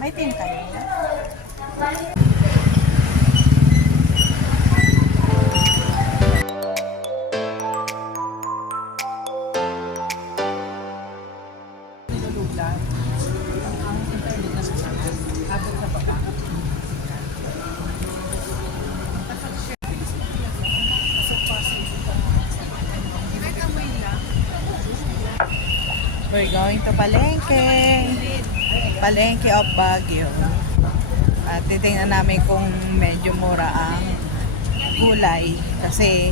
May tin kayo? We're going to Palengke. Palengke of Baguio. At titingnan namin kung medyo mura ang gulay. Kasi,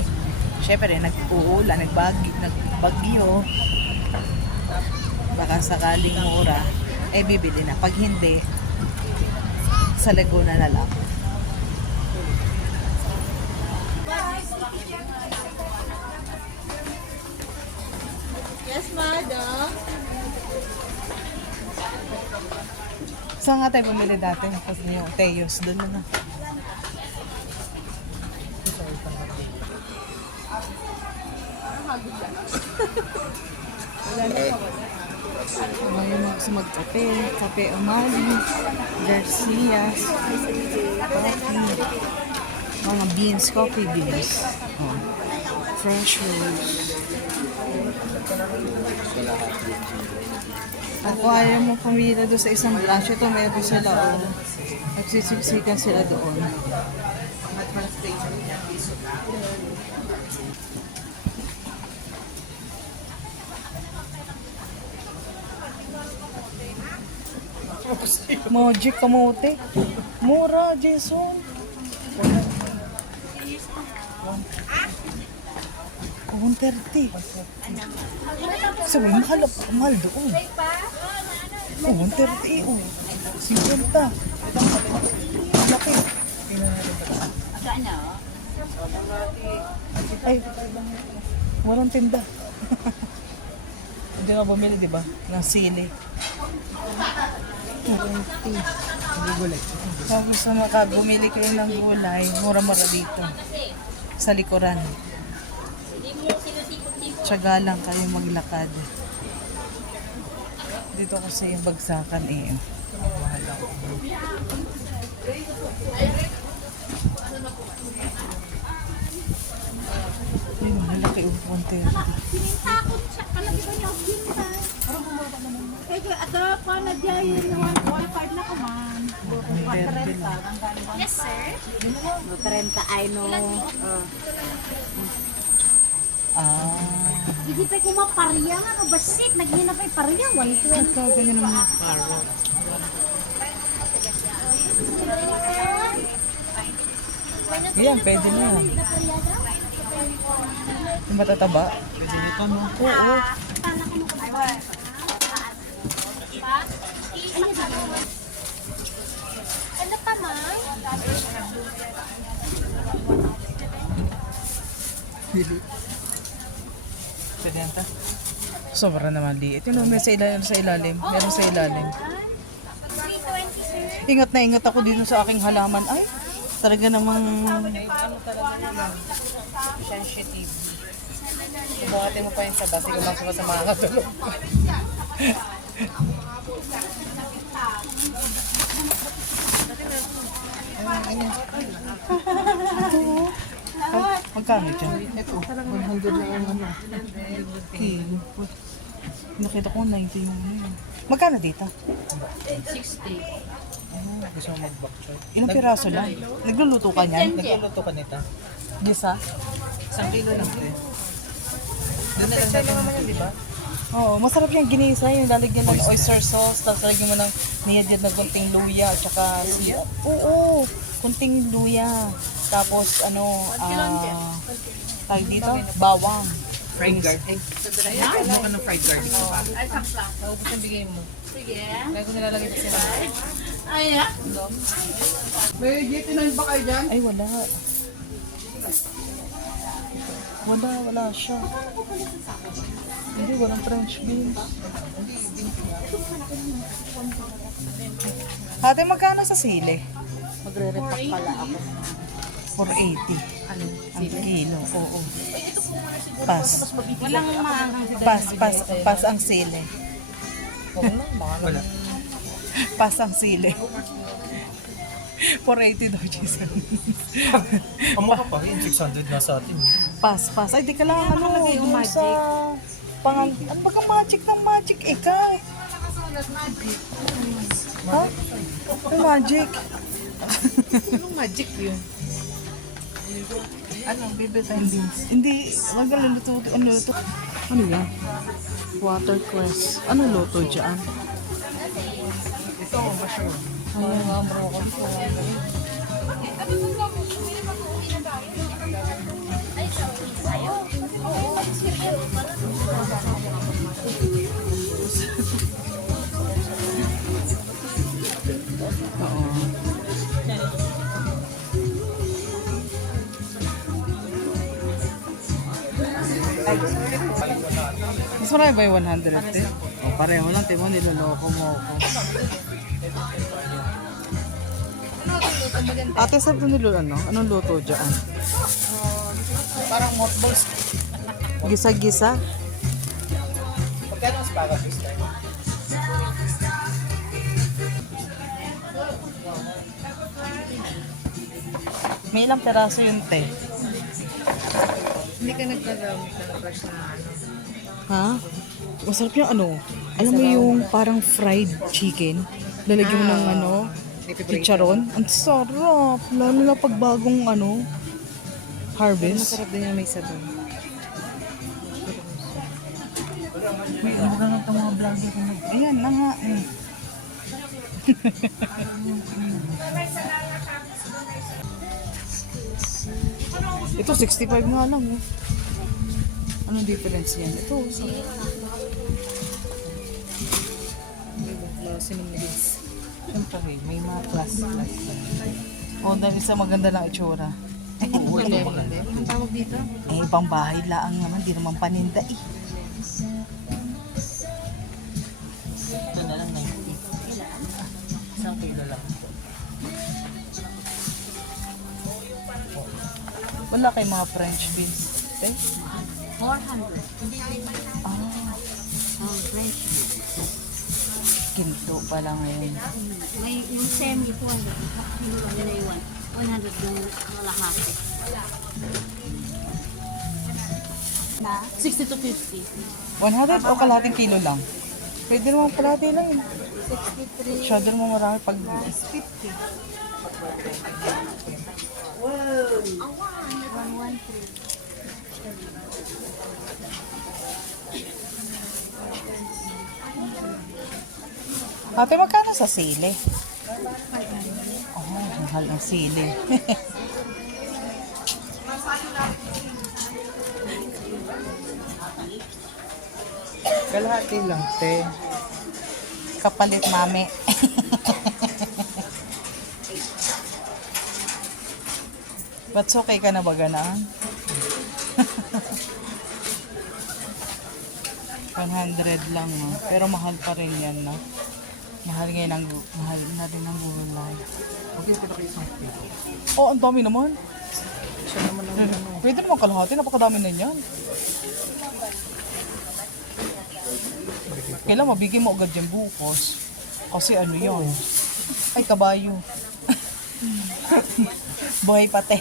syempre, nag-uulan, nagbagyo. Baka sakaling mura, eh bibili na. Pag hindi, sa Laguna na lang. Yes, madam. Saan nga tayo bumili dati? Kasi yung Teos, doon na. Ngayon ako sa magkape. Kape Umali, Garcias, coffee, mga beans, coffee beans. Oh. Fresh rose. Ako ayaw mo pumila doon sa isang branch. Ito mayroon sila o. Nagsisiksikan sila doon. Magic kamote. Mura, Jason. 130. Sabi, mahal doon. 130 oh. 50. Laki. Ay, walang tinda. Hindi na bumili, di ba? Ng sili. 20. Tapos sa makabumili kayo ng gulay, mura-mura dito. Sa likuran. Tiyaga lang kayo maglakad. Dito kasi yung bagsakan eh. Ay, malaki yung 130. Takot siya kalagi ba niya pinta. Eh ada pa na diay yung 1.5 na kaman. 130. Yes sir. 30 ay no. Hindi pa ko maparya nga no basit naghina pa parya 120. Ganyan naman yung carrot. Yan, pwede na yan. Yung matataba? Pwede nito no? Oo. Ano pa man? Pwede yan ta? Sobra naman liit. Yun, may sa ilalim. Meron sa ilalim. 320 sir. Ingat na ingat ako dito sa aking halaman. Ay, talaga namang sensitive. Buhatin mo pa yung sabas. Hindi ko masuka sa mga katulog. Magkano dyan? Ito, 100 na yung ano. Kilo. Nakita ko 90 yung ano yun. Magkano dito? 60. Gusto mo mag-bok choy? Ilang piraso lang? Nagluluto ka niyan? Nagluluto ka nito. Gisa? 1 kilo lang ito. Doon na lang natin di ba? Oo, masarap yung ginisa. Yung lalagyan ng oyster sauce, tapos lalagyan mo ng niyadyan na kunting luya, at saka oo, kunting luya. Tapos tawag dito, bawang. Fried garlic. Ano ka ng fried garlic pa? Ay, saksa. Naubos ang bigay mo. Sige. Kaya ko nilalagay pa sila. Ay ah. May GT9 ba kayo dyan? Ay, wala. Wala siya. Hindi, walang French beans. Ate, magkano sa sili? Magre-repack pala ako. 480. Ano? Ang kilo, oo. Pas. Walang maanghang si Pas ang sili. Huwag na, baka Wala. Pas ang sili. 480 daw, Jason. Ang mukha pa, yung 600 na sa atin. Pas. Ay, di ka lang nakalagay yung dun magic? sa ano ba ka magic ng magic? Ikaw. Ha? Yung magic. Anong magic yun? Ano, baby beans? Hindi, wag ka luluto. Ano yan? Watercress. Ano luto dyan? Ito, mushroom. Ayan. Mas marami ba yung 100 eh? O, pareho lang, timo, niloloko mo ako. Ate, sabi nilo ano? Anong luto dyan? Parang mothballs. Gisa-gisa? Magkano ang asparagus tayo? May ilang peraso yung te. Hindi ka nagkagamit ng brush na ano. Ha? Masarap yung ano? Alam mo yung parang fried chicken? Lalagyan mo ng ano? Chicharon? Ang sarap! Lalo na pag bagong ano? Harvest. Masarap din yung may sabon. May ano na lang itong mga vlogger ko mag... Ayan na nga eh. Ito 65 nga lang oh. Anong difference yan? Ito sa... Sinunodis. Siyempre, may mga class. O, dahil sa maganda ng itsura. Hindi. Ang tawag dito? Eh, ibang bahay laang naman, di naman paninda eh. Ito na lang 90. Isang kilo lang. Wala kay mga French beans. Eh? 400. Ah, Oh, French. ginto pala ngayon. May yung semi 200. Yung ano na yun. 100 yung kalahati. 60 to 50. 100 o kalahating kilo lang? Pwede naman kalahati lang yun. 63. Masyado naman marami pag... 50. Wow! 113. Ate, magkano sa sili? Oh, mahal ang sili. Kalahati lang, te. Kapalit mami. But okay ka na ba ganaan? 100 lang no? Pero mahal pa rin yan no? Mahal na rin ang gulay. Okay, pa na kayo isang kilo. Oh, ang dami naman. Siya naman ang ano. Pwede naman kalahati, napakadami na yan. Kailan mabigay mo agad yan bukas. Kasi ano yun? Ay, kabayo. Buhay pate.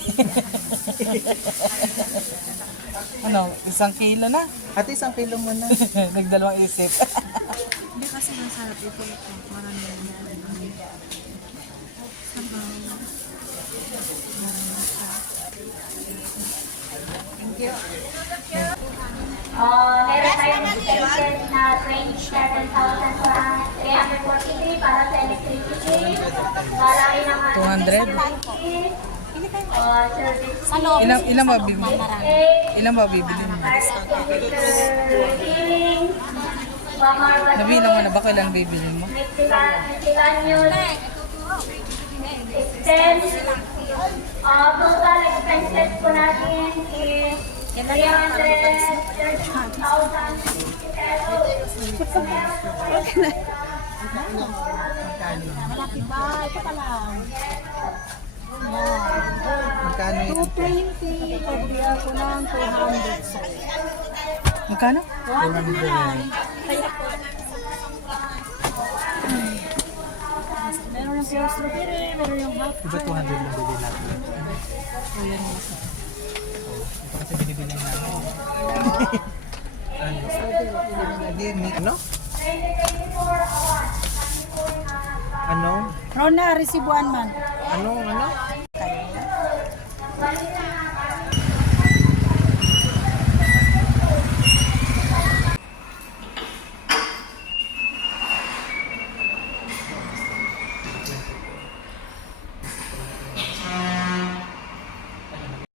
Ano, 1 kilo na? Ate, 1 kilo muna. Nagdalawang isip. Hindi kasi masarap ito. Marami na. Meron tayong expenses na range 7,343 para sa electricity. Malaki naman. 200? Service Sa loob. Ilang mabibili? fee, Ilang mabibili mo? fire extinguisher billing, mga Nabilang mo na ba kailan bibili mo? miscellaneous expense. Total expenses po natin is 330,000 pesos. Malaki ba? Ito pa lang. Magkano yun? 220. Pabili ako ng 200, sir. Magkano? 200 yan. Kaya po. Meron yung pure strawberry, meron yung half Diba 200 lang bili natin? Ito kasi binibili namin. Ano? Ano? Rona, resibuan man. Ano?